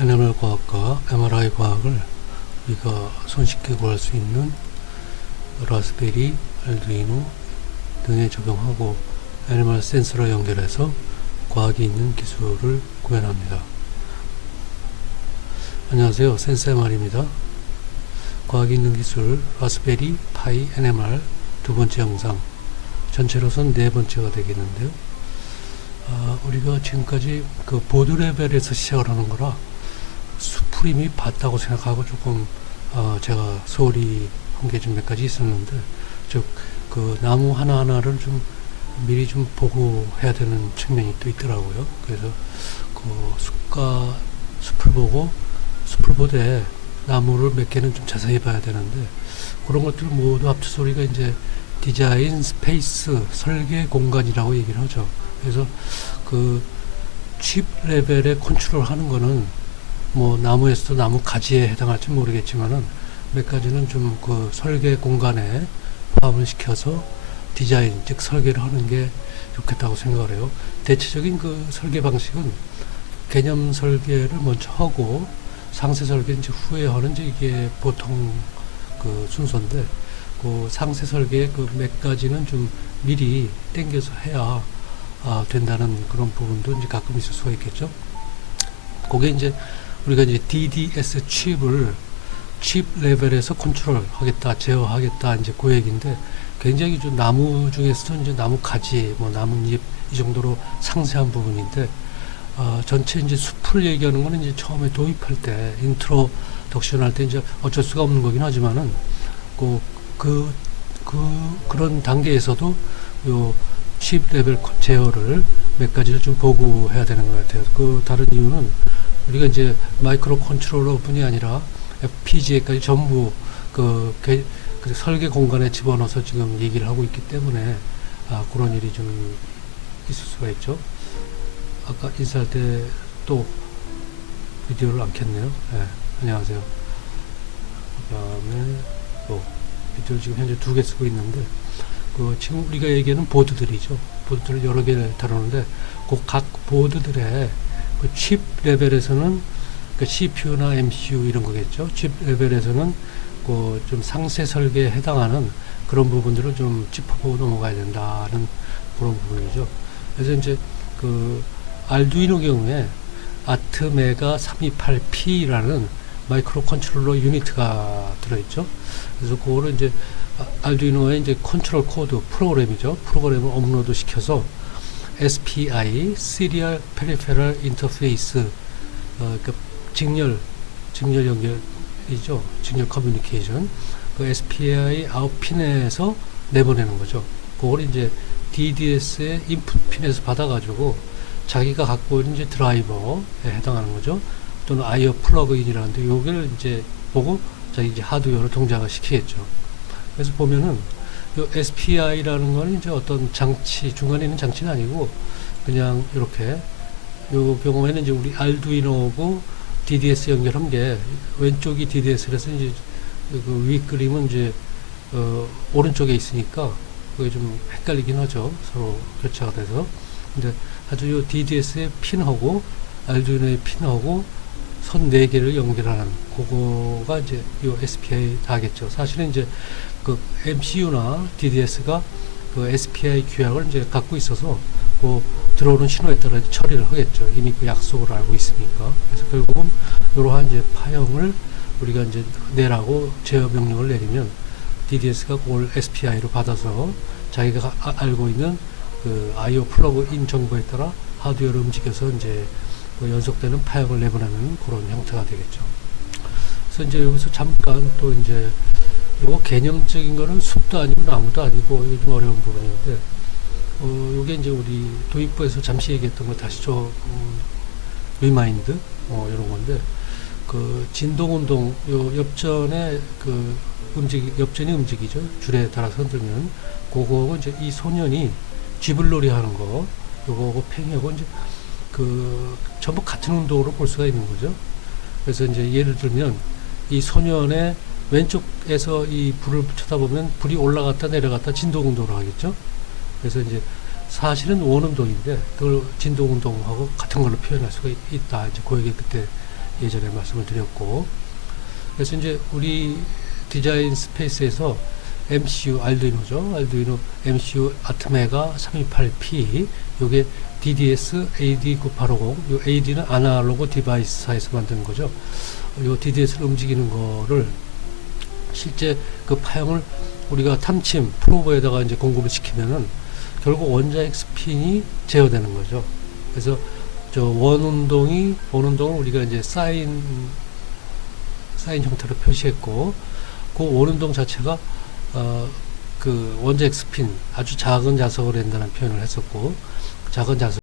애니멀 과학과 MRI 과학을 우리가 손쉽게 구할 수 있는 라스베리, 알두이노 등에 적용하고 애니멀 센서로 연결해서 과학이 있는 기술을 구현합니다. 안녕하세요. 센서 MR입니다. 과학이 있는 기술 라스베리 파이 NMR 두 번째 영상, 전체로선 네 번째가 되겠는데요. 우리가 지금까지 그 보드 레벨에서 시작을 하는 거라 숲을 이미 봤다고 생각하고 조금 제가 소홀히 한 게 좀 몇 가지 있었는데, 즉 그 나무 하나하나를 좀 미리 좀 보고 해야 되는 측면이 또 있더라고요. 그래서 그 숲을 보고 숲을 보되 나무를 몇 개는 좀 자세히 봐야 되는데, 그런 것들 모두 합쳐서 우리가 이제 디자인 스페이스, 설계 공간이라고 얘기를 하죠. 그래서 그 칩 레벨에 컨트롤 하는 거는 뭐 나무에서도 나무 가지에 해당할지 모르겠지만은 몇 가지는 좀 그 설계 공간에 포함을 시켜서 디자인, 즉 설계를 하는 게 좋겠다고 생각을 해요. 대체적인 그 설계 방식은 개념 설계를 먼저 하고 상세 설계는 이제 후에 하는 이제 이게 보통 그 순서인데, 그 상세 설계 그 몇 가지는 좀 미리 땡겨서 해야 된다는 그런 부분도 이제 가끔 있을 수가 있겠죠. 그게 이제 우리가 이제 DDS 칩을 칩 레벨에서 컨트롤 하겠다, 제어하겠다, 이제 그 얘기인데, 굉장히 좀 나무 중에서 이제 나무 가지, 뭐 나뭇잎 이 정도로 상세한 부분인데, 전체 이제 숲을 얘기하는 거는 이제 처음에 도입할 때, 인트로덕션 할 때 이제 어쩔 수가 없는 거긴 하지만은, 그런 단계에서도 요 칩 레벨 제어를 몇 가지를 좀 보고 해야 되는 것 같아요. 그 다른 이유는 우리가 이제 마이크로 컨트롤러 뿐이 아니라 FPGA까지 전부 그 설계 공간에 집어넣어서 지금 얘기를 하고 있기 때문에 그런 일이 좀 있을 수가 있죠. 아까 인사할 때 또 비디오를 안 켰네요. 네, 안녕하세요. 그 다음에 비디오를 지금 현재 2개 쓰고 있는데, 지금 우리가 얘기하는 보드들이죠. 보드들을 여러 개를 다루는데, 그 각 보드들의 그 칩 레벨에서는 그 CPU나 MCU 이런 거겠죠. 칩 레벨에서는 그 좀 상세 설계에 해당하는 그런 부분들을 좀 짚어보고 넘어가야 된다는 그런 부분이죠. 그래서 이제 그 알두이노 경우에 아트메가 328P라는 마이크로 컨트롤러 유니트가 들어있죠. 그래서 그거를 이제 알두이노에 이제 컨트롤 코드 프로그램이죠. 프로그램을 업로드 시켜서 SPI, Serial Peripheral Interface, 그러니까 직렬 연결이죠. 직렬 커뮤니케이션. 그 SPI 아웃핀에서 내보내는 거죠. 그걸 이제 DDS의 인풋 핀에서 받아가지고 자기가 갖고 있는 이제 드라이버에 해당하는 거죠. 또는 IO 플러그인이라는데, 요걸 이제 보고 자기 이제 하드웨어로 동작을 시키겠죠. 그래서 보면은 요 SPI라는 거는 이제 어떤 장치, 중간에 있는 장치는 아니고 그냥 이렇게, 요 경우에는 이제 우리 알두이노하고 DDS 연결한 게 왼쪽이 DDS라서 이제 그 위 그림은 이제 오른쪽에 있으니까 그게 좀 헷갈리긴 하죠. 서로 교차가 돼서. 근데 아주 요 DDS의 핀하고 알두이노의 핀하고 선 4개를 연결하는 그거가 이제 요 SPI 다겠죠. 사실은 이제 그 MCU나 DDS가 그 SPI 규약을 이제 갖고 있어서 그 들어오는 신호에 따라 처리를 하겠죠. 이미 그 약속을 알고 있으니까. 그래서 결국은 이러한 이제 파형을 우리가 이제 내라고 제어 명령을 내리면 DDS가 그걸 SPI로 받아서 자기가 알고 있는 그 IO 플러그인 정보에 따라 하드웨어를 움직여서 이제 그 연속되는 파형을 내보내는 그런 형태가 되겠죠. 그래서 이제 여기서 잠깐 또 이제 요거 개념적인 거는 숲도 아니고 나무도 아니고 요즘 어려운 부분인데, 요게 이제 우리 도입부에서 잠시 얘기했던 거 다시 좀 리마인드 이런 건데, 그 진동운동, 요 엽전의 그 엽전이 움직이죠. 줄에 따라서 흔들면 그거고, 이제 이 소년이 쥐불놀이 하는 거, 요거고 팽이하고 이제 그 전부 같은 운동으로 볼 수가 있는 거죠. 그래서 이제 예를 들면 이 소년의 왼쪽에서 이 불을 쳐다보면 불이 올라갔다 내려갔다 진동운동을 하겠죠. 그래서 이제 사실은 원운동인데 그걸 진동운동하고 같은 걸로 표현할 수가 있다. 이제 그 얘기 그때 예전에 말씀을 드렸고, 그래서 이제 우리 디자인 스페이스에서 MCU 알두이노죠. 알두이노 MCU 아트메가 328P, 요게 DDS AD9850, 요 AD는 아날로그 디바이스사에서 만든 거죠. 요 DDS를 움직이는 거를 실제 그 파형을 우리가 탐침 프로버에다가 이제 공급을 시키면은 결국 원자핵 스핀이 제어되는 거죠. 그래서 저 원운동을 우리가 이제 사인 형태로 표시했고, 그 원운동 자체가 그 원자핵 스핀 아주 작은 자석으로 된다는 표현을 했었고, 작은 자석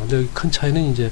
근데 여기 큰 차이는 이제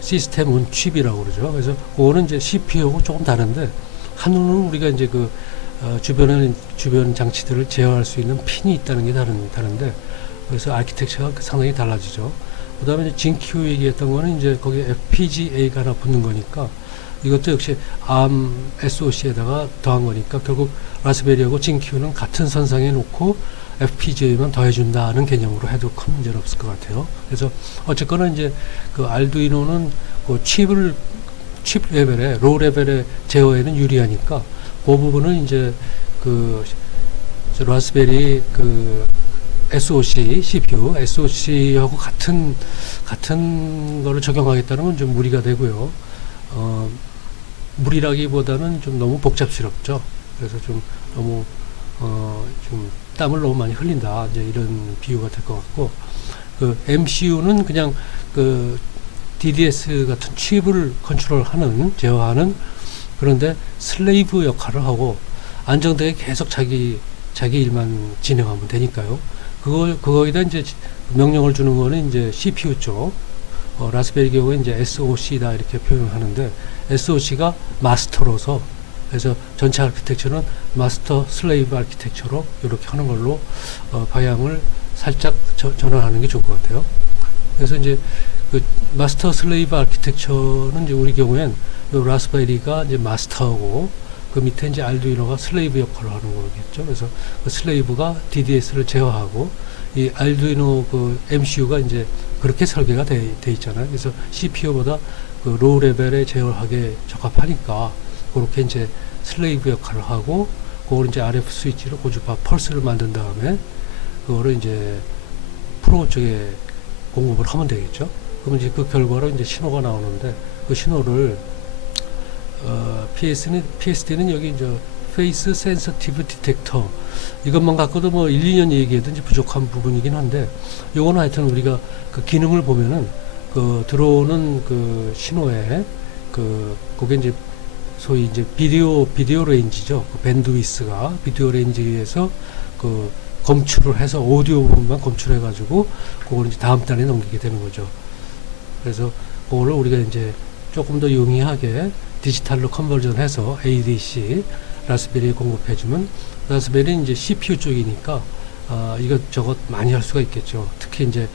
시스템 온 칩이라고 그러죠. 그래서 그거는 이제 CPU하고 조금 다른데, 한우는 우리가 이제 그 주변 장치들을 제어할 수 있는 핀이 있다는 게 다른데, 그래서 아키텍처가 상당히 달라지죠. 그 다음에 진큐 얘기했던 거는 이제 거기에 FPGA가 하나 붙는 거니까, 이것도 역시 ARM SoC에다가 더한 거니까, 결국 라스베리하고 진큐는 같은 선상에 놓고 FPGA만 더해준다는 개념으로 해도 큰 문제는 없을 것 같아요. 그래서 어쨌거나 이제 그 알두이노는 그 칩 레벨에, 로우 레벨의 제어에는 유리하니까, 그 부분은 이제 그 라스베리 그 SoC, CPU, SoC하고 같은 거를 적용하겠다는 건 좀 무리가 되고요. 무리라기보다는 좀 너무 복잡스럽죠. 그래서 좀 너무 좀 땀을 너무 많이 흘린다, 이제 이런 비유가 될 것 같고, 그 MCU는 그냥 그 DDS 같은 칩을 컨트롤하는, 제어하는, 그런데 슬레이브 역할을 하고 안정되게 계속 자기 일만 진행하면 되니까요. 그거에다 이제 명령을 주는 거는 이제 CPU 쪽, 라스베리 경우에 이제 SoC다 이렇게 표현을 하는데, SoC가 마스터로서, 그래서 전체 아키텍처는 마스터 슬레이브 아키텍처로 이렇게 하는 걸로 방향을 살짝 전환하는 게 좋을 것 같아요. 그래서 이제 그 마스터 슬레이브 아키텍처는 이제 우리 경우엔 요 라스베리가 이제 마스터하고, 그 밑에 이제 알두이노가 슬레이브 역할을 하는 거겠죠. 그래서 그 슬레이브가 DDS를 제어하고, 이 알두이노 그 MCU가 이제 그렇게 설계가 돼 있잖아요. 그래서 CPU보다 그 로우 레벨에 제어하게 적합하니까 그렇게 이제 슬레이브 역할을 하고, 그걸 이제 RF 스위치로 고주파 펄스를 만든 다음에 그거를 이제 프로 쪽에 공급을 하면 되겠죠. 그러면 이제 그 결과로 이제 신호가 나오는데, 그 신호를 PSD는 여기 이제 Face Sensitive Detector, 이것만 갖고도 뭐 1, 2년 얘기해도 이제 부족한 부분이긴 한데, 요거는 하여튼 우리가 그 기능을 보면은 그 들어오는 그 신호에 그게 이제 소위 이제 비디오 레인지죠. 그 밴드위스가 비디오 레인지에서 그 검출을 해서 오디오 부분만 검출해 가지고 그걸 이제 다음 단에 넘기게 되는 거죠. 그래서 그거를 우리가 이제 조금 더 용이하게 디지털로 컨버전해서 ADC 라스베리에 공급해주면, 라스베리는 이제 CPU 쪽이니까 이것저것 많이 할 수가 있겠죠. 특히 이제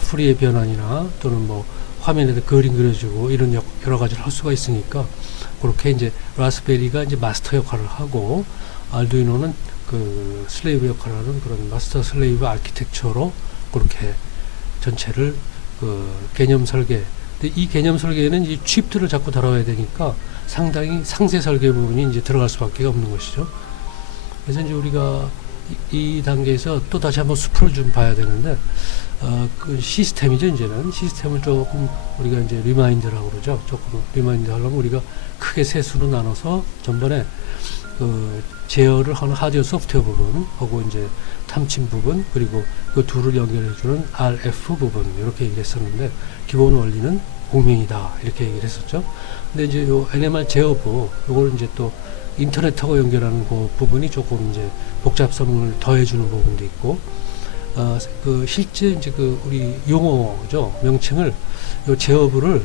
프리의 변환이나 또는 뭐 화면에다 그림 그려주고 이런 여러 가지를 할 수가 있으니까, 그렇게 이제 라스베리가 이제 마스터 역할을 하고, 알두이노는 그 슬레이브 역할을 하는 그런 마스터 슬레이브 아키텍처로 그렇게 전체를 그 개념 설계. 근데 이 개념 설계에는 이 칩들을 자꾸 다뤄야 되니까 상당히 상세 설계 부분이 이제 들어갈 수밖에 없는 것이죠. 그래서 이제 우리가 이 단계에서 또 다시 한번 숲을 좀 봐야 되는데, 그 시스템이죠. 이제는 시스템을 조금 우리가 이제 리마인드라고 그러죠. 조금 리마인드 하려면 우리가 크게 세 수로 나눠서 전번에 그 제어를 하는 하드웨어 소프트웨어 부분 하고 이제 탐침 부분, 그리고 그 둘을 연결해주는 RF 부분, 이렇게 얘기를 했었는데, 기본 원리는 공명이다 이렇게 얘기를 했었죠. 근데 이제 요 NMR 제어부, 요걸 이제 또 인터넷하고 연결하는 그 부분이 조금 이제 복잡성을 더해주는 부분도 있고, 그 실제 이제 그 우리 용어죠. 명칭을, 요 제어부를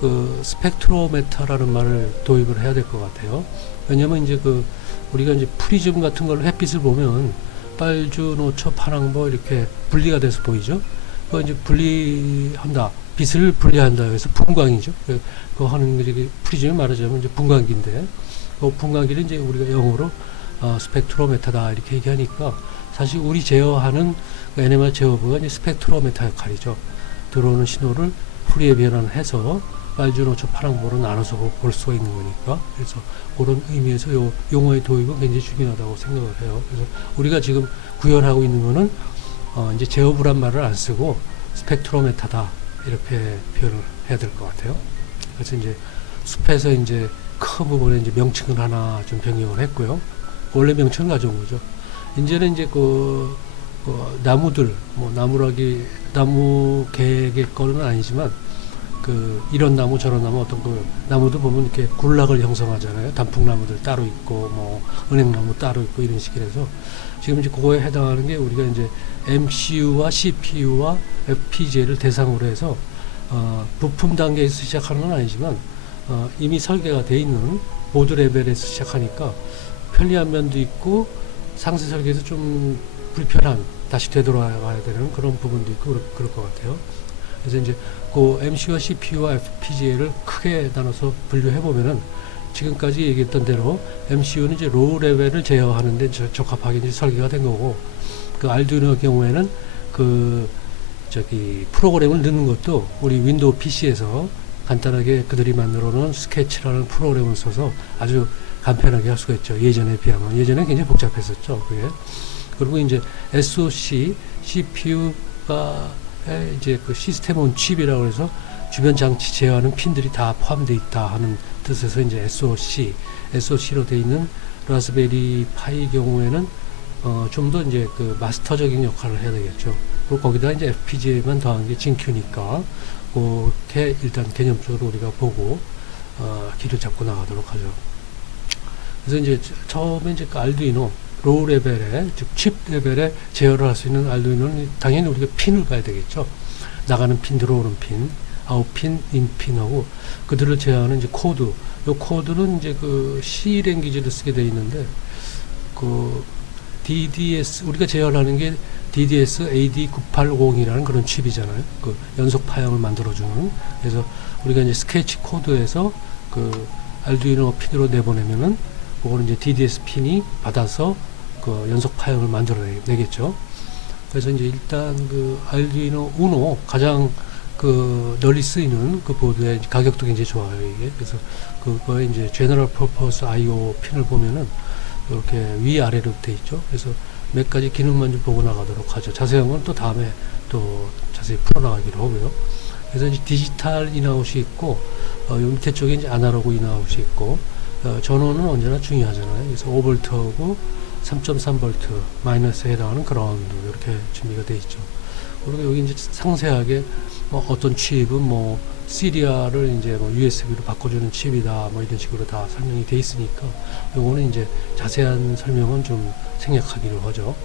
그 스펙트로메타라는 말을 도입을 해야 될 것 같아요. 왜냐면 이제 그 우리가 이제 프리즘 같은 걸로 햇빛을 보면 빨주, 노초, 파랑보 이렇게 분리가 돼서 보이죠. 그거 이제 분리한다, 빛을 분리한다 해서 분광이죠. 그거 하는 게 프리즘이 말하자면 이제 분광기인데, 그 분광기를 이제 우리가 영어로 스펙트로메타다 이렇게 얘기하니까, 사실 우리 제어하는 그 NMR 제어부가 이제 스펙트로메타 역할이죠. 들어오는 신호를 프리에 변환을 해서 빨주, 노초, 파랑보로 나눠서 볼 수가 있는 거니까, 그래서 그런 의미에서 요 용어의 도입은 굉장히 중요하다고 생각을 해요. 그래서 우리가 지금 구현하고 있는 거는 이제 제어부란 말을 안 쓰고 스펙트로메타다 이렇게 표현을 해야 될 것 같아요. 그래서 이제 숲에서 이제 큰 부분에 이제 명칭을 하나 좀 변경을 했고요. 원래 명칭을 가져온 거죠. 이제는 이제 그 나무들, 뭐 나무 계획의 거는 아니지만, 그 이런 나무 저런 나무, 어떤 그 나무도 보면 이렇게 군락을 형성하잖아요. 단풍나무들 따로 있고 뭐 은행나무 따로 있고 이런 식이라서, 지금 이제 그거에 해당하는 게 우리가 이제 MCU와 CPU와 FPGA를 대상으로 해서 부품 단계에서 시작하는 건 아니지만 이미 설계가 돼 있는 보드 레벨에서 시작하니까 편리한 면도 있고 상세 설계에서 좀 불편한 다시 되돌아가야 되는 그런 부분도 있고 그럴 것 같아요. 그래서 이제 그 MCU와 CPU와 FPGA를 크게 나눠서 분류해 보면은 지금까지 얘기했던 대로 MCU는 이제 로우 레벨을 제어하는데 적합하게 이제 설계가 된 거고, 그 알두이노 경우에는 그 프로그램을 넣는 것도 우리 윈도우 PC에서 간단하게 그들이 만들어 놓은 스케치라는 프로그램을 써서 아주 간편하게 할 수가 있죠. 예전에 비하면. 예전에 굉장히 복잡했었죠. 그게. 그리고 이제 SoC, CPU가 이제 그 시스템 온 칩이라고 해서 주변 장치 제어하는 핀들이 다 포함되어 있다 하는 뜻에서 이제 SoC로 되어 있는 라즈베리 파이 경우에는 좀 더 이제 그 마스터적인 역할을 해야 되겠죠. 그리고 거기다 이제 FPGA만 더한 게 진큐니까 그렇게 일단 개념적으로 우리가 보고 길을 잡고 나가도록 하죠. 그래서 이제 처음에 이제 그 알두이노 로우 레벨에 즉 칩 레벨에 제어를 할 수 있는 알두이노는 당연히 우리가 핀을 가야 되겠죠. 나가는 핀, 들어오는 핀, 아웃핀, 인핀하고 그들을 제어하는 이제 코드. 요 코드는 이제 그 C 랭귀지를 쓰게 되어 있는데 그 DDS 우리가 제어하는 게 DDS AD980이라는 그런 칩이잖아요. 그 연속 파형을 만들어주는. 그래서 우리가 이제 스케치 코드에서 그 알두이노 핀으로 내보내면은 그거는 이제 DDS 핀이 받아서 그 연속 파형을 만들어내겠죠. 그래서 이제 일단 그 알두이노 우노 가장 그 널리 쓰이는 그 보드의 가격도 굉장히 좋아요, 이게. 그래서 그거에 이제 제너럴 퍼포스 IO 핀을 보면은 이렇게 위아래로 돼 있죠. 그래서 몇 가지 기능만 좀 보고 나가도록 하죠. 자세한 건 또 다음에 또 자세히 풀어나가기로 하고요. 그래서 이제 디지털 인아웃이 있고, 요 밑에 쪽에 이제 아날로그 인아웃이 있고, 전원은 언제나 중요하잖아요. 그래서 5V하고 3.3V 마이너스에 해당하는 그라운드 이렇게 준비가 되어 있죠. 그리고 여기 이제 상세하게 어떤 칩은 뭐 시리아를 이제 뭐 USB로 바꿔주는 칩이다 뭐 이런 식으로 다 설명이 되어 있으니까 요거는 이제 자세한 설명은 좀 생략하기로 하죠.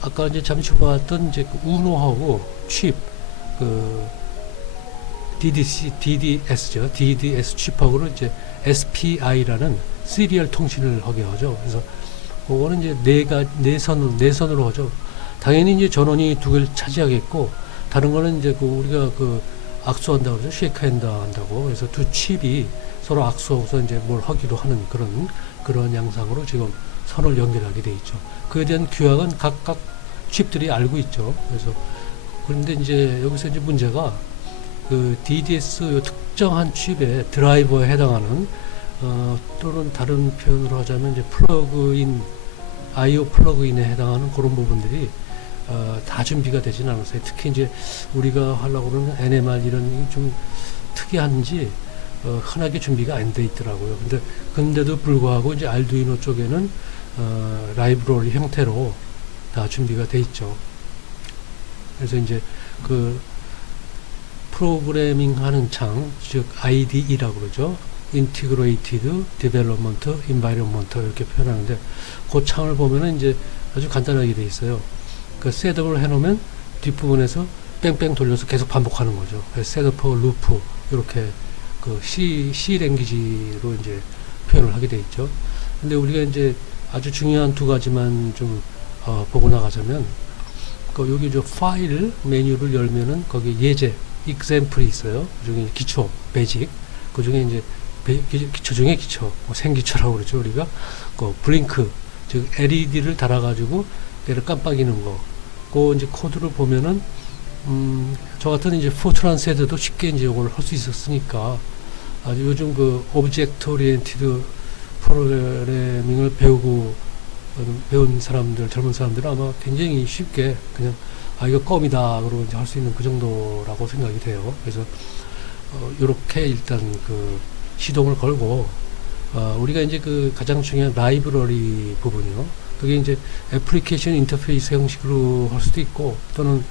아까 이제 잠시 봤던 이제 그 우노하고 칩 그 DDS죠. DDS 칩하고는 이제 SPI라는 시리얼 통신을 하게 하죠. 그래서 그거는 이제 내선으로 하죠. 당연히 이제 전원이 두 개를 차지하겠고, 다른 거는 이제 그 우리가 그 악수한다고 그러죠. 쉐이크핸드 한다고. 그래서 두 칩이 서로 악수하고서 이제 뭘 하기로 하는 그런 양상으로 지금 선을 연결하게 돼 있죠. 그에 대한 규약은 각각 칩들이 알고 있죠. 그래서 그런데 이제 여기서 이제 문제가 그 DDS 특정한 칩의 드라이버에 해당하는 또는 다른 표현으로 하자면 이제 플러그인 IO 플러그인에 해당하는 그런 부분들이 다 준비가 되진 않았어요. 특히 이제 우리가 하려고 그러는 NMR 이런 좀 특이한지 흔하게 준비가 안 돼 있더라고요. 근데도 불구하고 이제 알두이노 쪽에는 라이브러리 형태로 다 준비가 돼 있죠. 그래서 이제 그 프로그래밍 하는 창, 즉 IDE라고 그러죠. Integrated Development Environment 이렇게 표현하는데 그 창을 보면은 이제 아주 간단하게 돼 있어요. 그 셋업을 해놓으면 뒷부분에서 뺑뺑 돌려서 계속 반복하는 거죠. 셋업, 루프 이렇게 그 C 랭귀지로 이제 표현을 하게 돼 있죠. 근데 우리가 이제 아주 중요한 두 가지만 좀 보고 나가자면 그 여기 저 파일 메뉴를 열면은 거기 예제 example이 있어요. 그중에 기초 베이직 그중에 이제 기초 중에 기초 뭐 생기초라고 그러죠. 우리가 그 블링크 즉 LED를 달아가지고 얘를 깜빡이는 거 그 이제 코드를 보면은 저 같은 이제 포트란 세대도 쉽게 이제 이걸 할 수 있었으니까 아주 요즘 그 오브젝트 오리엔티드 프로그래밍을 배운 사람들 젊은 사람들은 아마 굉장히 쉽게 그냥 이거 껌이다 그러고 이제 할 수 있는 그 정도라고 생각이 돼요. 그래서 요렇게 일단 그 시동을 걸고 우리가 이제 그 가장 중요한 라이브러리 부분이요. 그게 이제 애플리케이션 인터페이스 형식으로 할 수도 있고 또는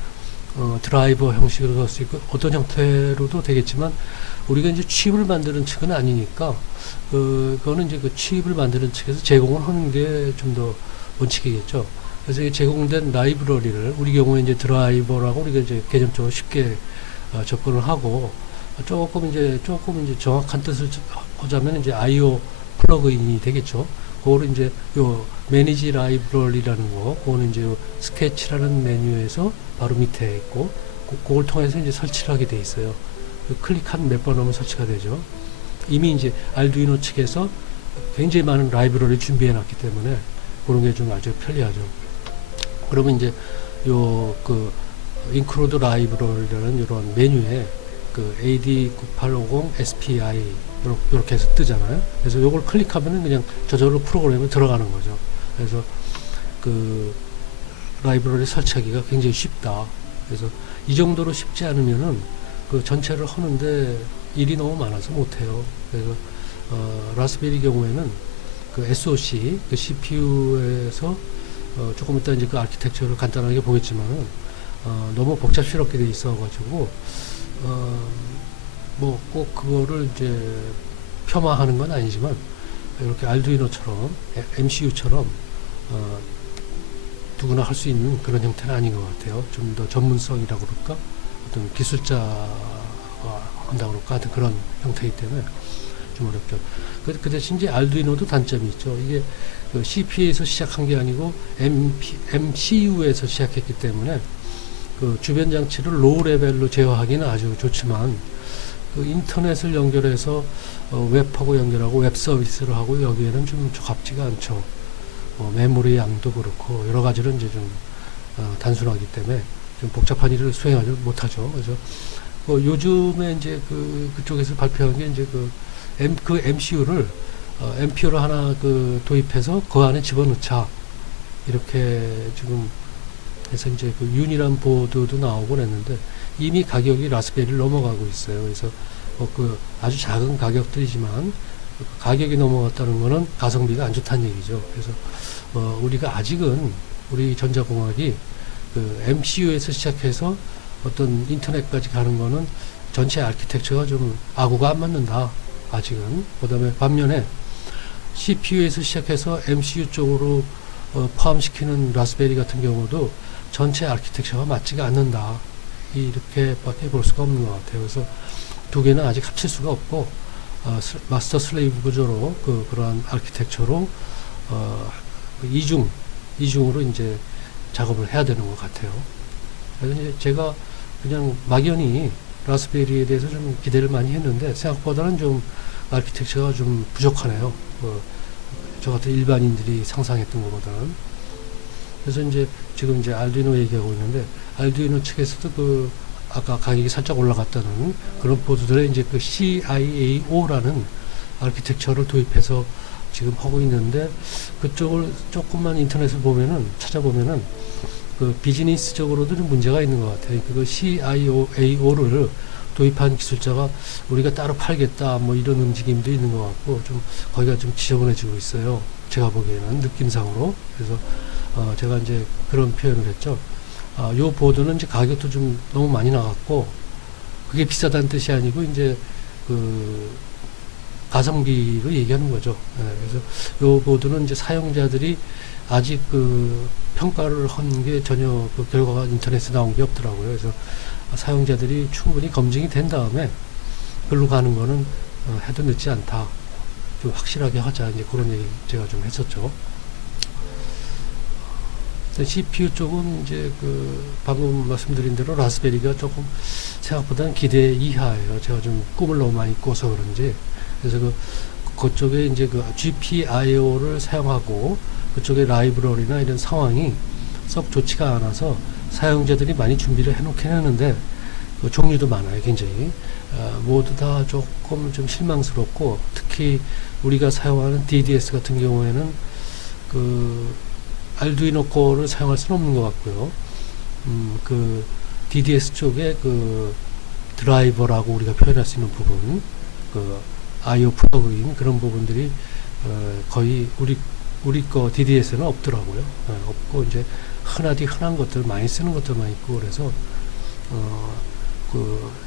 드라이버 형식으로 할 수 있고 어떤 형태로도 되겠지만 우리가 이제 칩을 만드는 측은 아니니까 그거는 이제 그 칩을 만드는 측에서 제공을 하는 게 좀 더 원칙이겠죠. 그래서 이 제공된 라이브러리를 우리 경우에 이제 드라이버라고 우리가 이제 개념적으로 쉽게 접근을 하고 조금 이제 정확한 뜻을 보자면 이제 IO 플러그인이 되겠죠. 그거를 이제 요 매니지 라이브러리라는 거, 그거는 이제 요 스케치라는 메뉴에서 바로 밑에 있고, 그걸 통해서 이제 설치를 하게 돼 있어요. 클릭한 몇 번 하면 설치가 되죠. 이미 이제 알두이노 측에서 굉장히 많은 라이브러리 준비해 놨기 때문에 그런 게 좀 아주 편리하죠. 그러면 이제 요 그 include 라이브러리라는 이런 메뉴에 그 AD9850 SPI 이렇게 해서 뜨잖아요. 그래서 요걸 클릭하면은 그냥 저절로 프로그램에 들어가는 거죠. 그래서 그 라이브러리 설치하기가 굉장히 쉽다. 그래서 이 정도로 쉽지 않으면은 그 전체를 하는데 일이 너무 많아서 못해요. 그래서 라스베리 경우에는 그 SoC, 그 CPU에서 조금 이따 이제 그 아키텍처를 간단하게 보겠지만은 너무 복잡스럽게 돼 있어가지고 뭐 꼭 그거를 이제 폄하하는 건 아니지만 이렇게 알두이노처럼 MCU처럼 누구나 할 수 있는 그런 형태는 아닌 것 같아요. 좀 더 전문성이라고 그럴까, 어떤 기술자가 한다고 그럴까, 하여튼 그런 형태이기 때문에 좀 어렵죠. 그 대신 이제 알두이노도 단점이 있죠. 이게 그 CPU에서 시작한 게 아니고 MCU에서 시작했기 때문에 그 주변 장치를 로우 레벨로 제어하기는 아주 좋지만 그 인터넷을 연결해서 웹하고 연결하고 웹 서비스를 하고 여기에는 좀 적합지가 않죠. 메모리 양도 그렇고 여러 가지로 이제 좀 단순하기 때문에 좀 복잡한 일을 수행하지 못하죠. 그래서 요즘에 이제 그쪽에서 발표한 게 이제 그 MCU를 MPU를 하나 도입해서 그 안에 집어넣자 이렇게 지금 해서 이제 그 윤이란 보드도 나오고 그랬는데 이미 가격이 라스베리를 넘어가고 있어요. 그래서 그 아주 작은 가격들이지만 가격이 넘어갔다는 거는 가성비가 안 좋다는 얘기죠. 그래서 우리가 아직은 우리 전자공학이 그 MCU에서 시작해서 어떤 인터넷까지 가는 거는 전체 아키텍처가 좀 아구가 안 맞는다. 아직은. 그 다음에 반면에 CPU에서 시작해서 MCU 쪽으로 포함시키는 라스베리 같은 경우도 전체 아키텍처가 맞지가 않는다. 이렇게밖에 볼 수가 없는 것 같아요. 그래서 두 개는 아직 합칠 수가 없고 마스터 슬레이브 구조로 그러한 아키텍처로 이중으로 이제 작업을 해야 되는 것 같아요. 그래서 이제 제가 그냥 막연히 라스베리에 대해서 좀 기대를 많이 했는데 생각보다는 좀 아키텍처가 좀 부족하네요. 저 같은 일반인들이 상상했던 것보다는. 그래서 이제 지금 이제 알두이노 얘기하고 있는데 알두이노 측에서도 아까 가격이 살짝 올라갔다는 그런 보드들에 이제 CIAO라는 아키텍처를 도입해서 지금 하고 있는데 그쪽을 조금만 인터넷을 찾아보면은 그 비즈니스적으로도 좀 문제가 있는 것 같아요. 그 CIAO를 도입한 기술자가 우리가 따로 팔겠다 뭐 이런 움직임도 있는 것 같고 좀 거기가 좀 지저분해지고 있어요. 제가 보기에는 느낌상으로. 그래서 제가 이제 그런 표현을 했죠. 요 보드는 이제 가격도 좀 너무 많이 나갔고 그게 비싸다는 뜻이 아니고 이제 가성비로 얘기하는 거죠. 그래서 요 보드는 이제 사용자들이 아직 평가를 한 게 전혀 결과가 인터넷에 나온 게 없더라고요. 그래서 사용자들이 충분히 검증이 된 다음에 글로 가는 거는 해도 늦지 않다. 좀 확실하게 하자. 이제 그런 얘기 제가 좀 했었죠. CPU 쪽은 이제 방금 말씀드린 대로 라스베리가 조금 생각보다는 기대 이하예요. 제가 좀 꿈을 너무 많이 꿔서 그런지. 그래서 그쪽에 이제 GPIO를 사용하고 그쪽에 라이브러리나 이런 상황이 썩 좋지가 않아서 사용자들이 많이 준비를 해놓긴 하는데 종류도 많아요. 굉장히 모두 다 조금 좀 실망스럽고 특히 우리가 사용하는 DDS 같은 경우에는 알두이노 거를 사용할 수는 없는 것 같고요. DDS 쪽에 드라이버라고 우리가 표현할 수 있는 부분, IO 플러그인 그런 부분들이 거의 우리 거 DDS는 없더라고요. 없고 이제 흔한 것들 많이 쓰는 것들만 있고 그래서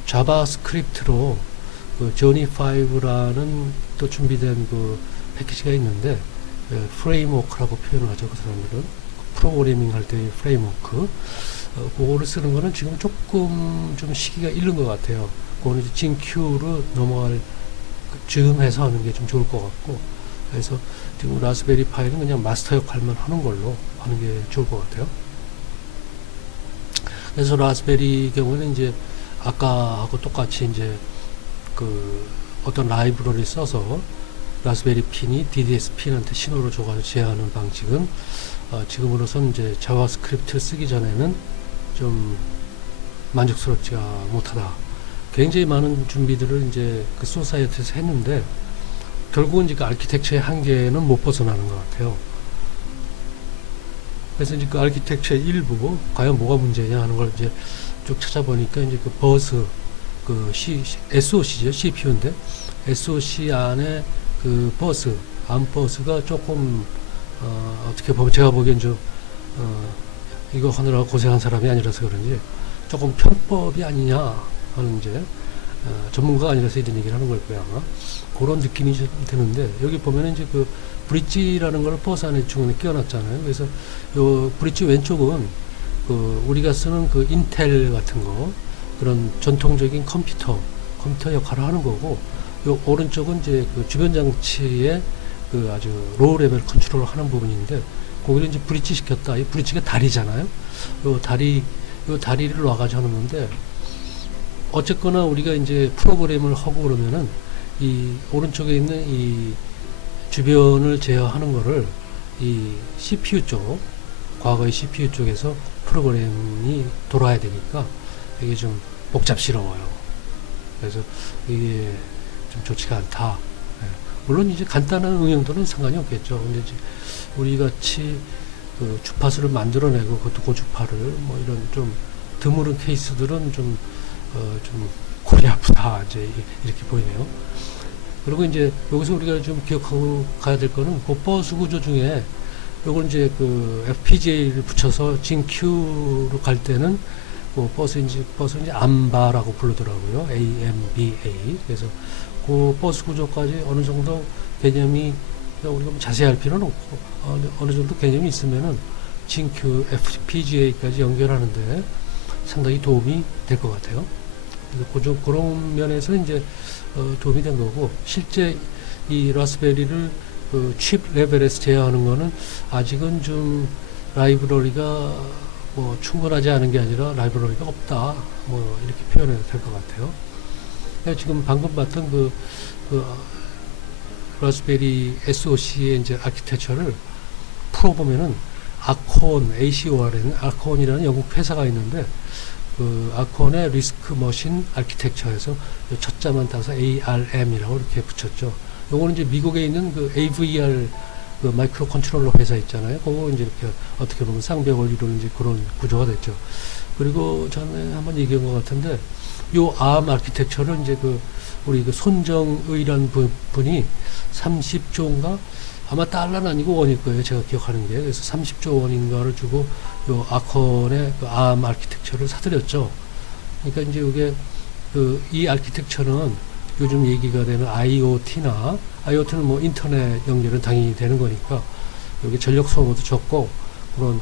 자바스크립트로 조니5라는 또 준비된 패키지가 있는데 프레임워크라고 표현을 하죠. 그 사람들은 프로그래밍 할 때의 프레임워크 그거를 쓰는 거는 지금 조금 좀 시기가 이른 것 같아요. 그거는 이제 진큐로 넘어갈 즈음 해서 하는 게 좀 좋을 것 같고, 그래서 지금 라스베리 파이는 그냥 마스터 역할만 하는 걸로 하는 게 좋을 것 같아요. 그래서 라스베리 경우는 이제 아까하고 똑같이 이제 그 어떤 라이브러리 써서 라스베리 핀이 DDS 핀한테 신호를 줘가지고 제어하는 방식은 지금으로선 이제 자바스크립트를 쓰기 전에는 좀 만족스럽지가 못하다. 굉장히 많은 준비들을 이제 그 소사이어티에서 했는데 결국은 이제 그 아키텍처의 한계는 못 벗어나는 것 같아요. 그래서 이제 그 아키텍처의 일부 과연 뭐가 문제냐 하는 걸 이제 쭉 찾아보니까 이제 그 버스 그 SOC죠, CPU인데 SOC 안에 그 버스 암 버스가 조금 어떻게 보면 제가 보기엔 좀 이거 하느라고 고생한 사람이 아니라서 그런지 조금 편법이 아니냐 하는 이제 전문가가 아니라서 이런 얘기를 하는 걸 거야 아마. 그런 느낌이 좀 드는데 여기 보면은 이제 그 브릿지라는 걸 버스 안에 중간에 끼워놨잖아요. 그래서 요 브릿지 왼쪽은 그 우리가 쓰는 그 인텔 같은 거 그런 전통적인 컴퓨터 역할을 하는 거고, 요 오른쪽은 이제 그 주변 장치의 그 아주 로우 레벨 컨트롤을 하는 부분인데 거기를 이제 브릿지 시켰다. 이 브릿지가 다리잖아요. 요 다리를 놔가지고 하는 건데 어쨌거나 우리가 이제 프로그램을 하고 그러면은 이 오른쪽에 있는 이 주변을 제어하는 거를 이 CPU 쪽, 과거의 CPU 쪽에서 프로그램이 돌아야 되니까 이게 좀 복잡스러워요. 그래서 이게 좀 좋지가 않다. 예. 물론 이제 간단한 응용도는 상관이 없겠죠. 근데 이제 우리 같이 그 주파수를 만들어내고 그것도 고주파를 뭐 이런 좀 드물은 케이스들은 좀 골이 아프다. 이제 이렇게 보이네요. 그리고 이제 여기서 우리가 좀 기억하고 가야 될 거는 그 버스 구조 중에 요걸 이제 그 FPGA를 붙여서 진Q로 갈 때는 그 버스 이제 암바라고 부르더라고요. AMBA. 그래서 그 버스 구조까지 어느 정도 개념이 우리가 자세히 할 필요는 없고 어느 정도 개념이 있으면은 진Q FPGA까지 연결하는데 상당히 도움이 될 것 같아요. 그래서 그런 면에서 이제 도움이 된 거고, 실제 이 라스베리를 칩 레벨에서 제어하는 거는 아직은 좀 라이브러리가 뭐 충분하지 않은 게 아니라 라이브러리가 없다. 뭐 이렇게 표현해도 될 것 같아요. 지금 방금 봤던 그 라스베리 SOC의 이제 아키텍처를 풀어보면은 아콘, ACOR에는 아콘이라는 영국 회사가 있는데 그 아콘의 리스크 머신 아키텍처에서 첫 자만 따서 ARM이라고 이렇게 붙였죠. 요거는 이제 미국에 있는 그 AVR 그 마이크로 컨트롤러 회사 있잖아요. 그거 이제 이렇게 어떻게 보면 쌍벽을 이루는 이제 그런 구조가 됐죠. 그리고 전에 한번 얘기한 것 같은데 요 ARM 아키텍처를 이제 그 우리 그 손정의란 분이 30조인가 아마 달러는 아니고 원일 거예요. 제가 기억하는 게. 그래서 30조 원인가를 주고 요 아콘의 그 ARM 아키텍처를 사들였죠. 그러니까 이제 이게 그 이 아키텍처는 요즘 얘기가 되는 IoT는 뭐 인터넷 연결은 당연히 되는 거니까 여기 전력 소모도 적고 그런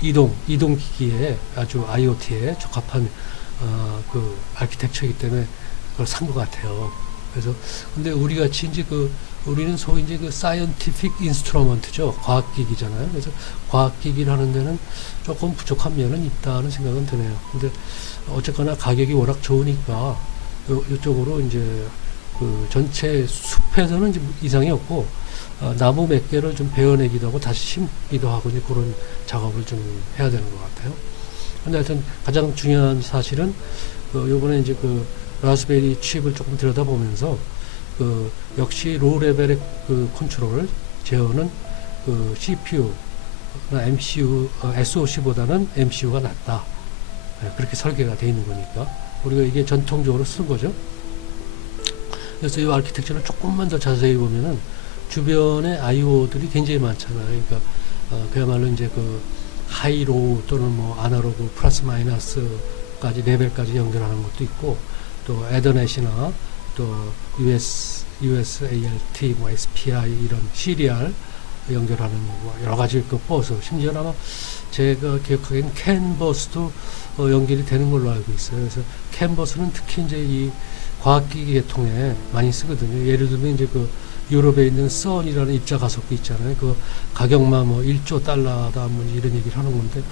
이동 기기에 아주 IoT에 적합한 그 아키텍처이기 때문에 그걸 산 것 같아요. 그래서 근데 우리 같이 이제 우리는 소위 이제 그 사이언티픽 인스트루먼트죠. 과학기기잖아요. 그래서 과학기기를 하는 데는 조금 부족한 면은 있다는 생각은 드네요. 근데 어쨌거나 가격이 워낙 좋으니까 이쪽으로 이제 그 전체 숲에서는 이제 이상이 없고 나무 몇 개를 좀 베어내기도 하고 다시 심기도 하고 이제 그런 작업을 좀 해야 되는 것 같아요. 근데 하여튼 가장 중요한 사실은 요번에 이제 그 라스베리 칩을 조금 들여다보면서 역시 로우 레벨의 그 컨트롤 제어는 그 CPU나 MCU, SOC보다는 MCU가 낫다. 그렇게 설계가 되어 있는 거니까 우리가 이게 전통적으로 쓴 거죠. 그래서 이 아키텍처를 조금만 더 자세히 보면은 주변에 IO들이 굉장히 많잖아요. 그러니까 그야말로 이제 그 하이로우 또는 뭐 아날로그 플러스 마이너스까지 레벨까지 연결하는 것도 있고 또 에더넷이나 또 USART, 뭐 SPI 이런 시리얼 연결하는 뭐 여러 가지 그 버스 심지어 아마 제가 기억하기에는 캔버스도 연결이 되는 걸로 알고 있어요. 그래서 캔버스는 특히 이제 이 과학기기 계통에 많이 쓰거든요. 예를 들면 이제 그 유럽에 있는 선이라는 입자 가속기 있잖아요. 그 가격만 뭐 1조 달러다 뭐 이런 얘기를 하는 건데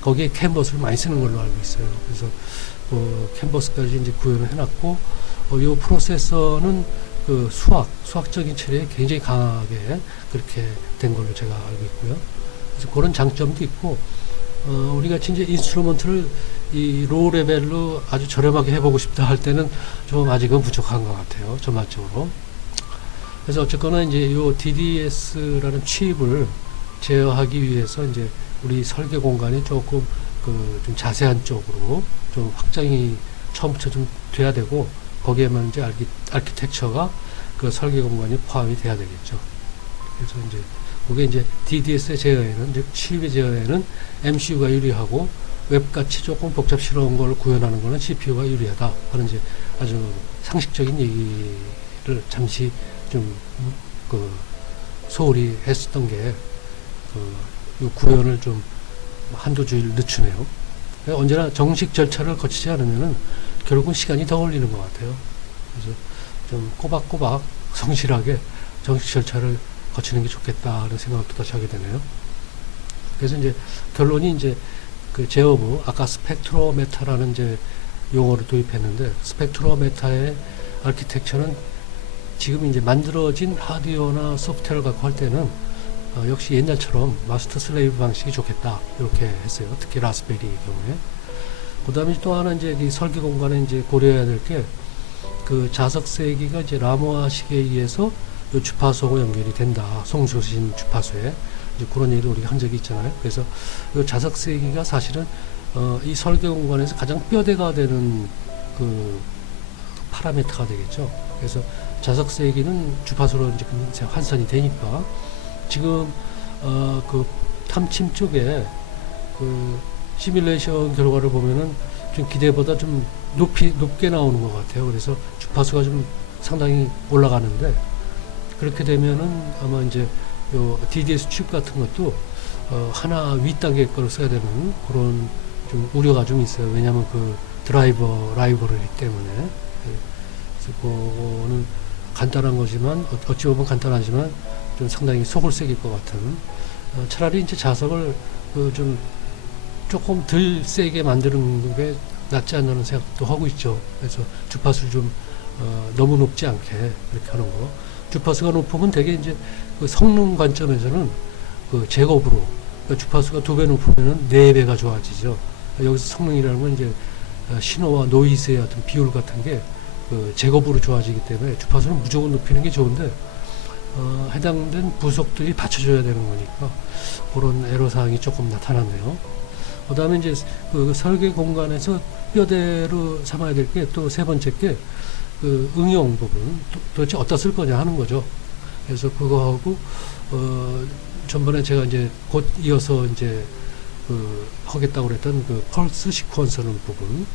거기에 캔버스를 많이 쓰는 걸로 알고 있어요. 그래서 캔버스까지 이제 구현을 해놨고 이 프로세서는 그 수학적인 처리에 굉장히 강하게 그렇게 된 걸로 제가 알고 있고요. 그래서 그런 장점도 있고 우리 같이 이제 인스트루먼트를 이 로우 레벨로 아주 저렴하게 해보고 싶다 할 때는 좀 아직은 부족한 것 같아요. 전반적으로. 그래서 어쨌거나 이제 요 DDS라는 칩을 제어하기 위해서 이제 우리 설계 공간이 조금 그 좀 자세한 쪽으로 좀 확장이 처음부터 좀 돼야 되고 거기에만 이제 아키텍처가 그 설계 공간이 포함이 돼야 되겠죠. 그래서 이제 그게 이제 DDS의 제어에는 이제 칩의 제어에는 MCU가 유리하고 웹같이 조금 복잡스러운 걸 구현하는 거는 CPU가 유리하다 하는 이제 아주 상식적인 얘기를 잠시 좀 그 소홀히 했었던 게 요 구현을 좀 한두 주일 늦추네요. 언제나 정식 절차를 거치지 않으면은 결국은 시간이 더 걸리는 것 같아요. 그래서 좀 꼬박꼬박 성실하게 정식 절차를 거치는 게 좋겠다는 생각을 또 다시 하게 되네요. 그래서 이제 결론이 이제 그 제어부 아까 스펙트로메타라는 이제 용어를 도입했는데 스펙트로메타의 아키텍처는 지금 이제 만들어진 하드웨어나 소프트웨어를 갖고 할 때는 역시 옛날처럼 마스터 슬레이브 방식이 좋겠다 이렇게 했어요. 특히 라스베리 경우에. 그 다음에 또 하나 이제 이 설계 공간에 이제 고려해야 될 게 그 자석 세기가 이제 라모아식에 의해서 요 주파수하고 연결이 된다. 송수신 주파수에. 이제 그런 얘기를 우리가 한 적이 있잖아요. 그래서 요 자석 세기가 사실은 이 설계 공간에서 가장 뼈대가 되는 그 파라미터가 되겠죠. 그래서 자석 세기는 주파수로 이제 환산이 되니까 지금 그 탐침 쪽에 그 시뮬레이션 결과를 보면은 좀 기대보다 좀 높게 나오는 것 같아요. 그래서 주파수가 좀 상당히 올라가는데 그렇게 되면은 아마 이제 요 DDS 칩 같은 것도 하나 윗단계 거를 써야 되는 그런 좀 우려가 좀 있어요. 왜냐하면 그 드라이버 라이브러리 때문에. 그래서 그거는 간단한 거지만 어찌 보면 간단하지만 좀 상당히 속을 새길 것 같은 차라리 이제 자석을 그 좀 조금 덜 세게 만드는 게 낫지 않나는 생각도 하고 있죠. 그래서 주파수를 좀 너무 높지 않게 그렇게 하는 거. 주파수가 높으면 되게 이제 그 성능 관점에서는 그 제곱으로 그러니까 주파수가 2배 높으면은 4배가 좋아지죠. 여기서 성능이라는 건 이제 신호와 노이즈의 어떤 비율 같은 게 그 제곱으로 좋아지기 때문에 주파수는 무조건 높이는 게 좋은데 해당된 부속들이 받쳐줘야 되는 거니까 그런 애로사항이 조금 나타났네요. 그 다음에 이제 그 설계 공간에서 뼈대로 삼아야 될 게 또 세 번째 게 그 응용 부분 도대체 어디다 쓸 거냐 하는 거죠. 그래서 그거하고 전번에 제가 이제 곧 이어서 이제 그 하겠다고 그랬던 그 펄스 시퀀서는 부분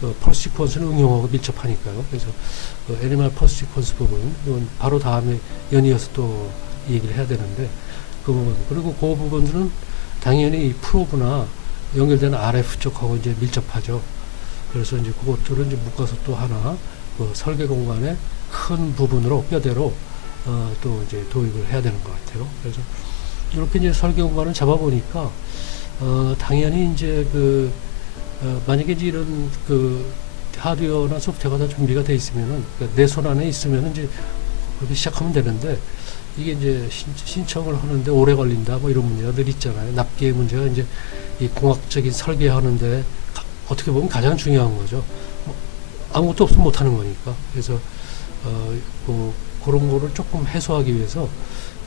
그 펄스 시퀀스는 응용하고 밀접하니까요. 그래서 그 애니멀 펄스 시퀀스 부분 이건 바로 다음에 연이어서 또 얘기를 해야 되는데 그 부분 그리고 그 부분들은 당연히 이 프로브나 연결되는 RF 쪽하고 이제 밀접하죠. 그래서 이제 그것들을 이제 묶어서 또 하나 그 설계 공간의 큰 부분으로 뼈대로 또 이제 도입을 해야 되는 것 같아요. 그래서 이렇게 이제 설계 공간을 잡아보니까 당연히 이제 만약에 이제 이런 그 하드웨어나 소프트웨어가 다 준비가 돼 있으면은 그러니까 내 손 안에 있으면은 이제 그렇게 시작하면 되는데 이게 이제 신청을 하는데 오래 걸린다 뭐 이런 문제가 늘 있잖아요. 납기의 문제가 이제 이 공학적인 설계하는데 어떻게 보면 가장 중요한 거죠. 뭐 아무것도 없으면 못 하는 거니까. 그래서 그런 거를 조금 해소하기 위해서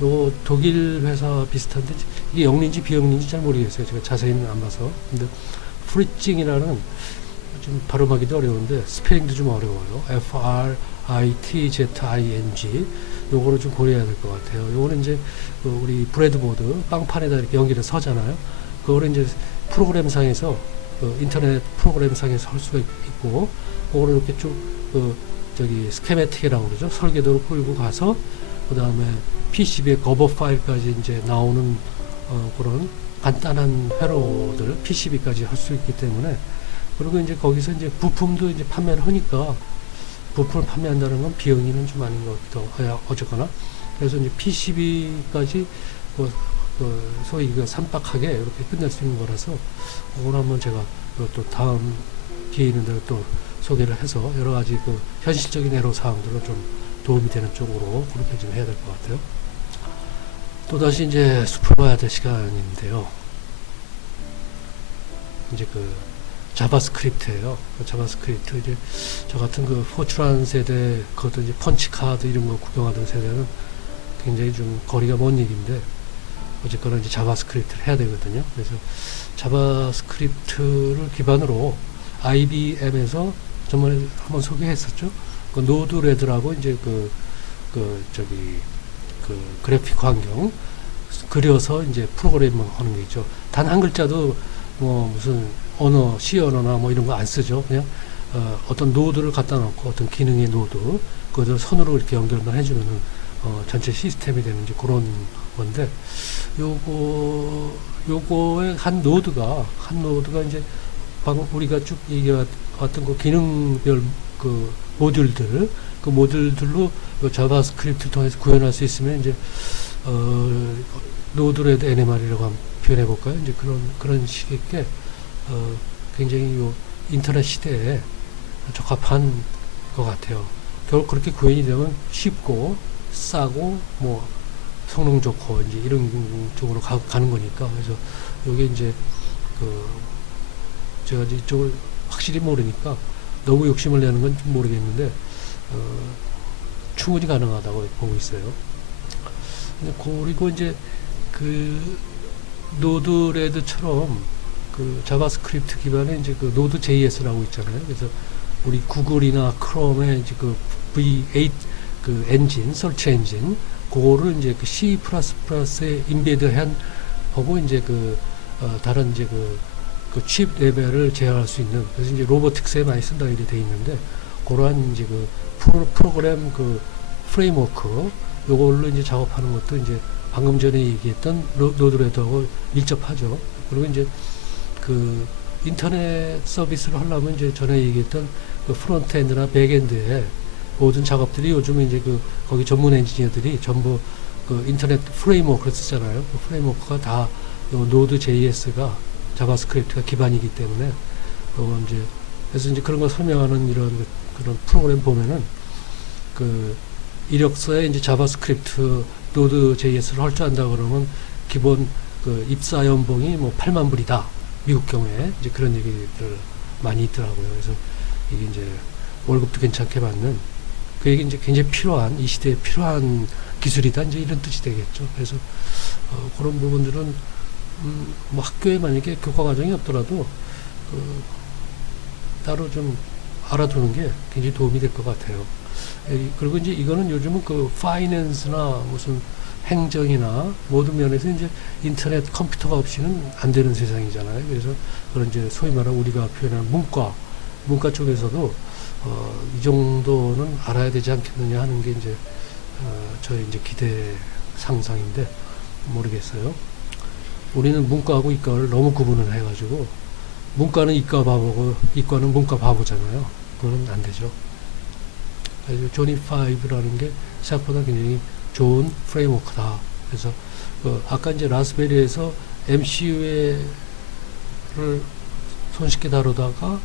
요 독일 회사 비슷한데 이게 영리인지 비영리인지 잘 모르겠어요. 제가 자세히는 안 봐서. 근데 프리징이라는 좀 발음하기도 어려운데 스페링도 좀 어려워요. FRITZING 요거를 좀 고려해야 될 것 같아요. 요거는 이제 우리 브레드보드 빵판에다 이렇게 연결해서 서잖아요. 그거를 이제 프로그램상에서 인터넷 프로그램상에서 할 수가 있고 그거를 이렇게 쭉 저기 스케매틱이라고 그러죠. 설계도로 끌고 가서 그 다음에 PCB의 거버 파일까지 이제 나오는 그런 간단한 회로들 PCB까지 할 수 있기 때문에, 그리고 이제 거기서 이제 부품도 이제 판매를 하니까 부품을 판매한다는 건 비용이는 좀 아닌 것 같기도 어쨌거나. 그래서 이제 PCB까지 소위 그 산박하게 이렇게 끝낼 수 있는 거라서, 그걸 한번 제가 또 다음 기회 있는 대로 또 소개를 해서 여러 가지 그 현실적인 애로 사항들로 좀 도움이 되는 쪽으로 그렇게 좀 해야 될 것 같아요. 또다시 이제 숲을 봐야 될 시간인데요. 이제 그 자바스크립트예요. 자바스크립트, 이제 저 같은 그 포트란 세대, 그것도 이제 펀치 카드 이런 거 구경하던 세대는 굉장히 좀 거리가 먼 얘기인데, 어쨌거나 이제 자바스크립트를 해야 되거든요. 그래서 자바스크립트를 기반으로 IBM에서 정말 한번 소개했었죠. 그 노드레드라고 이제 그 그래픽 환경 그려서 이제 프로그래밍 하는 게 있죠. 단 한 글자도 뭐 무슨 언어, C 언어나 뭐 이런 거 안 쓰죠. 그냥 어떤 노드를 갖다 놓고 어떤 기능의 노드, 그것을 선으로 이렇게 연결만 해주면은 전체 시스템이 되는 이제 그런 건데, 요거의 한 노드가 이제 방금 우리가 쭉 얘기해왔던 그 기능별 그 모듈들, 그 모듈들로 자바스크립트를 통해서 구현할 수 있으면 이제 노드레드 NMR이라고 한번 표현해 볼까요? 이제 그런 식의 게 굉장히 요 인터넷 시대에 적합한 것 같아요. 결국 그렇게 구현이 되면 쉽고 싸고 뭐 성능 좋고 이제 이런 쪽으로 가는 거니까. 그래서 요게 이제 제가 이쪽을 확실히 모르니까 너무 욕심을 내는 건 좀 모르겠는데 충분히 가능하다고 보고 있어요. 그리고 이제 그 노드레드처럼 그 자바스크립트 기반의 이제 그 노드 JS라고 있잖아요. 그래서 우리 구글이나 크롬의 이제 그 V8 그 엔진, 서치 엔진, 그거를 이제 그 C++에 인베드한 하고 이제 다른 이제 칩 레벨을 제어할 수 있는, 그래서 이제 로보틱스에 많이 쓴다 이렇게 돼 있는데, 그러한 이제 그 프로그램 그 프레임워크 요걸로 이제 작업하는 것도 이제 방금 전에 얘기했던 노드레드하고 밀접하죠. 그리고 이제 그 인터넷 서비스를 하려면 이제 전에 얘기했던 그 프론트엔드나 백엔드에 모든 작업들이 요즘 이제 거기 전문 엔지니어들이 전부 그 인터넷 프레임워크를 쓰잖아요. 그 프레임워크가 다 요 노드 JS가 자바스크립트가 기반이기 때문에 이제 그래서 이제 그런 거 설명하는 이런 그런 프로그램 보면은 그 이력서에 이제 자바스크립트 노드 JS를 할 줄 안다 그러면 기본 그 입사 연봉이 뭐 8만 불이다. 미국 경우에 이제 그런 얘기들 많이 있더라고요. 그래서 이게 이제 월급도 괜찮게 받는, 그게 이제 굉장히 필요한, 이 시대에 필요한 기술이다, 이제 이런 뜻이 되겠죠. 그래서 그런 부분들은 뭐 학교에 만약에 교과 과정이 없더라도 따로 좀 알아두는 게 굉장히 도움이 될 것 같아요. 그리고 이제 이거는 요즘은 그 파이낸스나 무슨 행정이나 모든 면에서 이제 인터넷 컴퓨터가 없이는 안 되는 세상이잖아요. 그래서 그런 이제 소위 말하는 우리가 표현하는 문과 쪽에서도 이 정도는 알아야 되지 않겠느냐 하는 게 이제 저의 이제 기대 상상인데 모르겠어요. 우리는 문과하고 이과를 너무 구분을 해가지고 문과는 이과 바보고 이과는 문과 바보잖아요. 그건 안 되죠. 그래서 조니 5라는 게 생각보다 굉장히 좋은 프레임워크다. 그래서 아까 이제 라스베리에서 MCU를 손쉽게 다루다가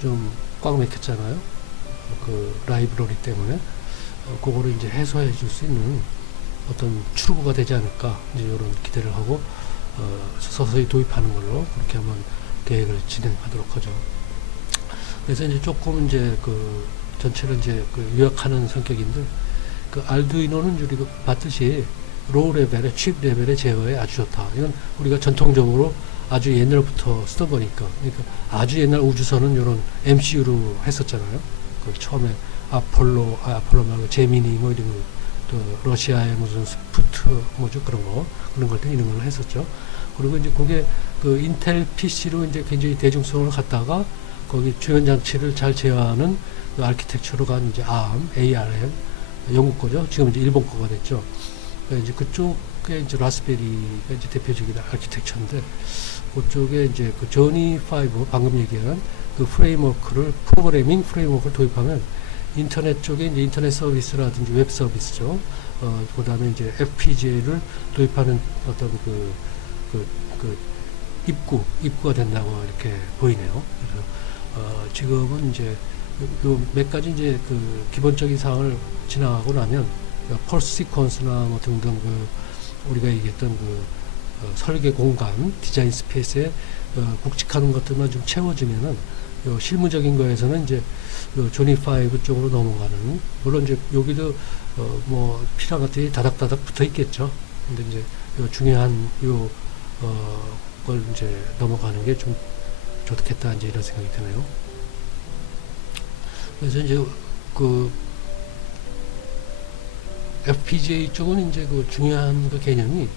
좀 꽉 막혔잖아요. 그 라이브러리 때문에 그거를 이제 해소해 줄 수 있는 어떤 출구가 되지 않을까, 이제 이런 기대를 하고 서서히 도입하는 걸로 그렇게 한번 계획을 진행하도록 하죠. 그래서 이제 조금 이제 전체를 이제 요약하는 성격인데, 알두이노는 우리가 봤듯이 로우 레벨의 칩 레벨의 제어에 아주 좋다. 이건 우리가 전통적으로 아주 옛날부터 쓰던 거니까. 그러니까 아주 옛날 우주선은 이런 MCU로 했었잖아요. 처음에 아폴로 말고 제미니 뭐 이런 거, 또 러시아의 무슨 스푸트 뭐죠, 그런 걸 때 이런 걸 했었죠. 그리고 이제 그게 인텔 PC로 이제 굉장히 대중성을 갖다가 거기 주변 장치를 잘 제어하는 아키텍처로 간 이제 ARM 영국 거죠. 지금 이제 일본 거가 됐죠. 그러니까 이제 그쪽 그게 이제 라스베리가 이제 대표적인 아키텍처인데, 그쪽에 이제 그 조니 5 방금 얘기한 그 프레임워크를, 프로그래밍 프레임워크를 도입하면 인터넷 쪽에 이제 인터넷 서비스라든지 웹 서비스죠. 그 다음에 이제 FPGA를 도입하는 어떤 그 입구가 된다고 이렇게 보이네요. 그래서 지금은 이제 요 몇 가지 이제 그 기본적인 사항을 지나가고 나면 펄스 시퀀스나 뭐 등등 우리가 얘기했던 설계 공간, 디자인 스페이스에 굵직한 것들만 좀 채워지면은 요 실무적인 거에서는 이제 요 조니 5 쪽으로 넘어가는, 물론 이제 여기도 뭐 필요한 것들이 다닥다닥 붙어 있겠죠. 근데 이제 요 중요한 걸 이제 넘어가는 게 좀 좋겠다, 이제 이런 생각이 드네요. 그래서 이제 그 FPGA 쪽은 이제 그 중요한 그 개념이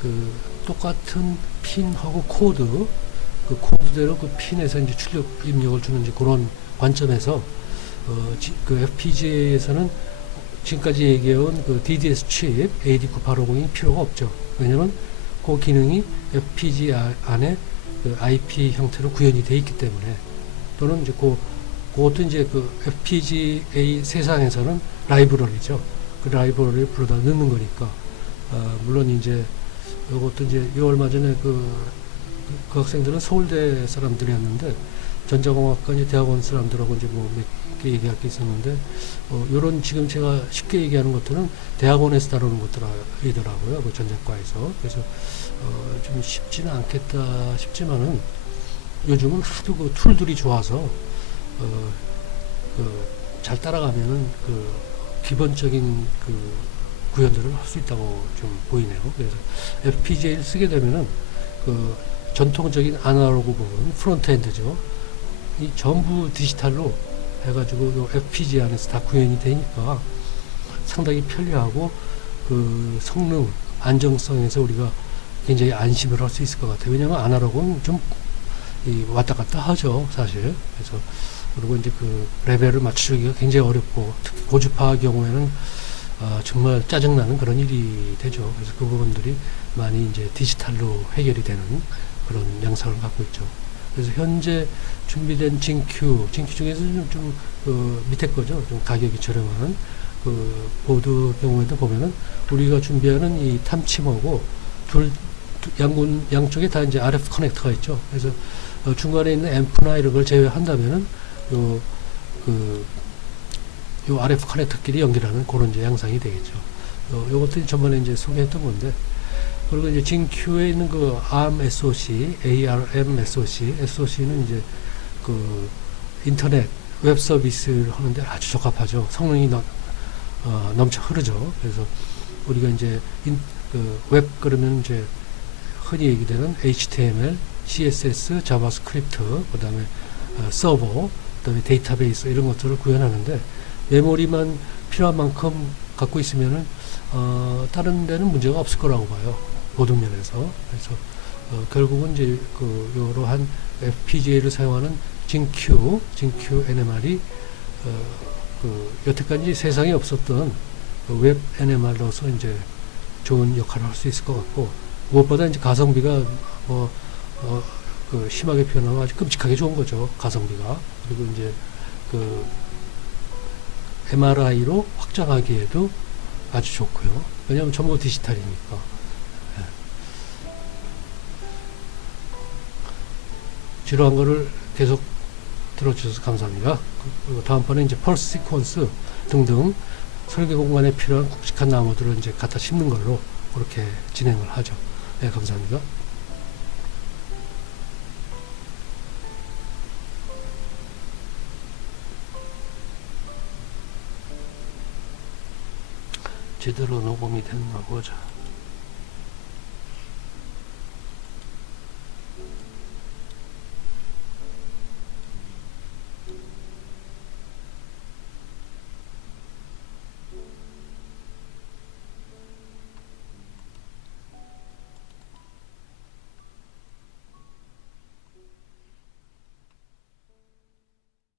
그 똑같은 핀하고 그 코드대로 그 핀에서 이제 출력 입력을 주는 이제 그런 관점에서 그 FPGA에서는 지금까지 얘기해온 그 DDS 칩 AD9850이 필요가 없죠. 왜냐면 그 기능이 FPGA 안에 그 IP 형태로 구현이 되어 있기 때문에, 또는 이제 그것도 이제 그 FPGA 세상에서는 라이브러리죠. 그 라이브러리를 불러다 넣는 거니까. 물론 이제 이것도 이제 요 얼마 전에 그 학생들은 서울대 사람들이었는데, 전자공학과 이제 대학원 사람들하고 이제 뭐 몇 개 얘기할 게 있었는데, 요런 지금 제가 쉽게 얘기하는 것들은 대학원에서 다루는 것들이더라고요. 그 전자과에서. 그래서 좀 쉽지는 않겠다 싶지만은, 요즘은 하도 그 툴들이 좋아서 잘 따라가면은 그 기본적인 그 구현들을 할 수 있다고 좀 보이네요. 그래서 FPGA를 쓰게 되면은 그 전통적인 아날로그 부분, 프론트엔드죠. 이 전부 디지털로 해가지고 요 FPGA 안에서 다 구현이 되니까 상당히 편리하고, 그 성능, 안정성에서 우리가 굉장히 안심을 할 수 있을 것 같아요. 왜냐하면 아날로그는 좀 왔다 갔다 하죠, 사실. 그래서 그리고 이제 그 레벨을 맞추기가 굉장히 어렵고, 특히 고주파 경우에는 정말 짜증나는 그런 일이 되죠. 그래서 그 부분들이 많이 이제 디지털로 해결이 되는 그런 양상을 갖고 있죠. 그래서 현재 준비된 징큐 중에서는 좀 밑에 거죠. 좀 가격이 저렴한 그 보드 경우에도 보면은 우리가 준비하는 이 탐침하고 양쪽에 다 이제 RF 커넥터가 있죠. 그래서 중간에 있는 앰프나 이런 걸 제외한다면은 요 RF 커넥터끼리 연결하는 그런 이제 양상이 되겠죠. 요것들이 전번에 이제 소개했던 건데, 그리고 이제 징큐에 있는 그 ARM SoC, SoC는 이제 그 인터넷 웹 서비스를 하는데 아주 적합하죠. 성능이 넘쳐 흐르죠. 그래서 우리가 이제 웹 그러면 이제 흔히 얘기되는 HTML, CSS, 자바스크립트, 그 다음에 서버, 그 다음에 데이터베이스 이런 것들을 구현하는데, 메모리만 필요한 만큼 갖고 있으면은 다른 데는 문제가 없을 거라고 봐요. 모든 면에서. 그래서 결국은 이제 이러한 FPGA를 사용하는 징큐 NMR이 여태까지 세상에 없었던 웹 NMR로서 이제 좋은 역할을 할 수 있을 것 같고, 무엇보다 이제 가성비가 심하게 표현하면 아주 끔찍하게 좋은 거죠. 가성비가. 그리고 이제 MRI로 확장하기에도 아주 좋고요. 왜냐하면 전부 디지털이니까. 예. 지루한 거를 계속 들어주셔서 감사합니다. 그리고 다음번에 이제 펄스 시퀀스 등등 설계 공간에 필요한 굵직한 나무들을 이제 갖다 심는 걸로 그렇게 진행을 하죠. 네, 감사합니다. 제대로 녹음이 됐나 보자.